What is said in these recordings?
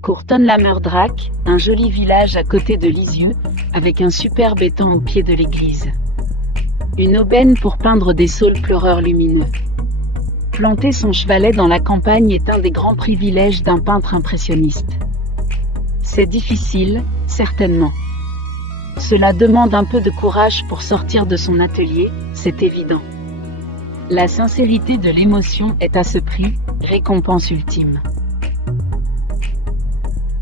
Courtonne-la-Meurdrac, un joli village à côté de Lisieux, avec un superbe étang au pied de l'église. Une aubaine pour peindre des saules pleureurs lumineux. Planter son chevalet dans la campagne est un des grands privilèges d'un peintre impressionniste. C'est difficile, certainement. Cela demande un peu de courage pour sortir de son atelier, c'est évident. La sincérité de l'émotion est à ce prix, récompense ultime.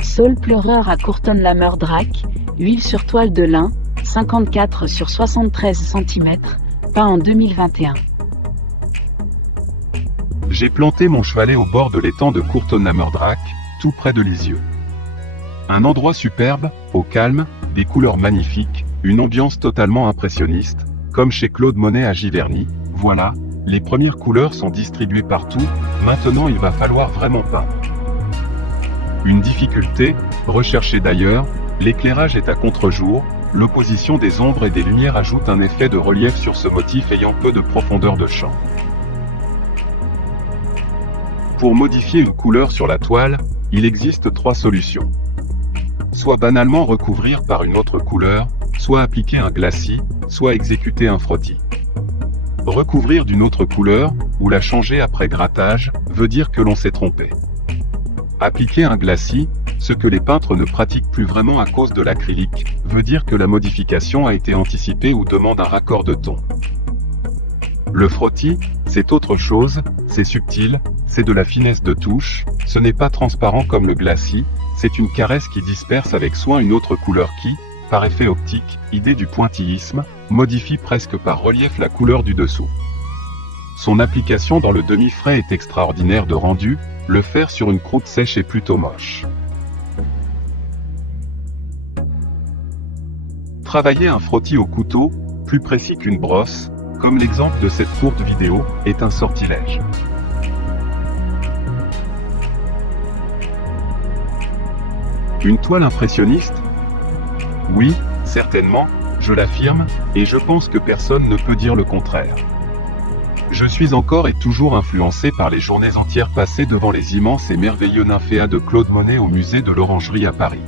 Saule pleureur à Courtonne-la-Meurdrac, huile sur toile de lin, 54 sur 73 cm, peint en 2021. J'ai planté mon chevalet au bord de l'étang de Courtonne-la-Meurdrac, tout près de Lisieux. Un endroit superbe, au calme, des couleurs magnifiques, une ambiance totalement impressionniste, comme chez Claude Monet à Giverny. Voilà, les premières couleurs sont distribuées partout, maintenant il va falloir vraiment peindre. Une difficulté, recherchée d'ailleurs, l'éclairage est à contre-jour, l'opposition des ombres et des lumières ajoute un effet de relief sur ce motif ayant peu de profondeur de champ. Pour modifier une couleur sur la toile, il existe 3 solutions. Soit banalement recouvrir par une autre couleur, soit appliquer un glacis, soit exécuter un frottis. Recouvrir d'une autre couleur, ou la changer après grattage, veut dire que l'on s'est trompé. Appliquer un glacis, ce que les peintres ne pratiquent plus vraiment à cause de l'acrylique, veut dire que la modification a été anticipée ou demande un raccord de ton. Le frottis, c'est autre chose, c'est subtil, c'est de la finesse de touche, ce n'est pas transparent comme le glacis, c'est une caresse qui disperse avec soin une autre couleur qui, par effet optique, idée du pointillisme, modifie presque par relief la couleur du dessous. Son application dans le demi-frais est extraordinaire de rendu, le faire sur une croûte sèche est plutôt moche. Travailler un frottis au couteau, plus précis qu'une brosse, comme l'exemple de cette courte vidéo, est un sortilège. Une toile impressionniste? Oui, certainement, je l'affirme, et je pense que personne ne peut dire le contraire. Je suis encore et toujours influencé par les journées entières passées devant les immenses et merveilleux nymphéas de Claude Monet au musée de l'Orangerie à Paris.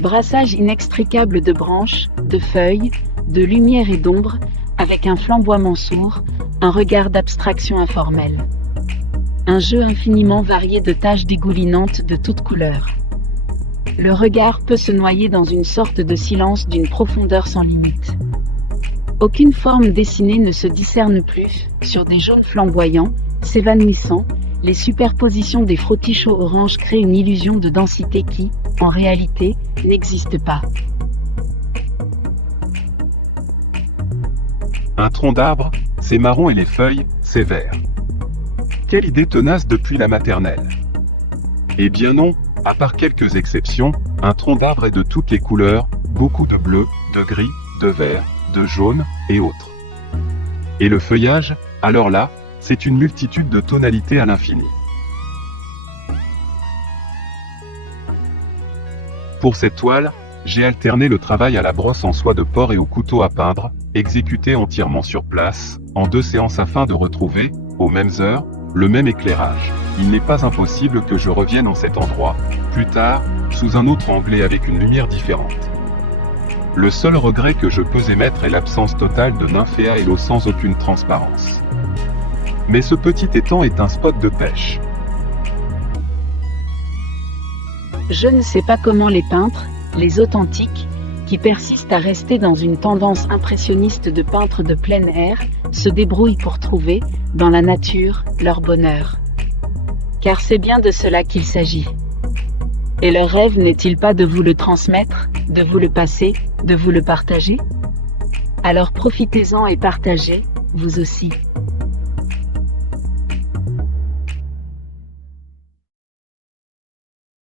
Brassage inextricable de branches, de feuilles, de lumière et d'ombre, avec un flamboiement sourd, un regard d'abstraction informelle. Un jeu infiniment varié de taches dégoulinantes de toutes couleurs. Le regard peut se noyer dans une sorte de silence d'une profondeur sans limite. Aucune forme dessinée ne se discerne plus, sur des jaunes flamboyants, s'évanouissant, les superpositions des frottis chauds orange créent une illusion de densité qui, en réalité, n'existe pas. Un tronc d'arbre, c'est marron et les feuilles, c'est vert. Quelle idée tenace depuis la maternelle. Eh bien non, à part quelques exceptions, un tronc d'arbre est de toutes les couleurs, beaucoup de bleu, de gris, de vert, de jaune, et autres. Et le feuillage, alors là, c'est une multitude de tonalités à l'infini. Pour cette toile, j'ai alterné le travail à la brosse en soie de porc et au couteau à peindre, exécuté entièrement sur place, en 2 séances afin de retrouver, aux mêmes heures, le même éclairage. Il n'est pas impossible que je revienne en cet endroit, plus tard, sous un autre angle et avec une lumière différente. Le seul regret que je peux émettre est l'absence totale de nymphéas et l'eau sans aucune transparence. Mais ce petit étang est un spot de pêche. Je ne sais pas comment les peintres, les authentiques, qui persistent à rester dans une tendance impressionniste de peintres de plein air, se débrouillent pour trouver, dans la nature, leur bonheur. Car c'est bien de cela qu'il s'agit. Et leur rêve n'est-il pas de vous le transmettre, de vous le passer, de vous le partager? Alors profitez-en et partagez, vous aussi.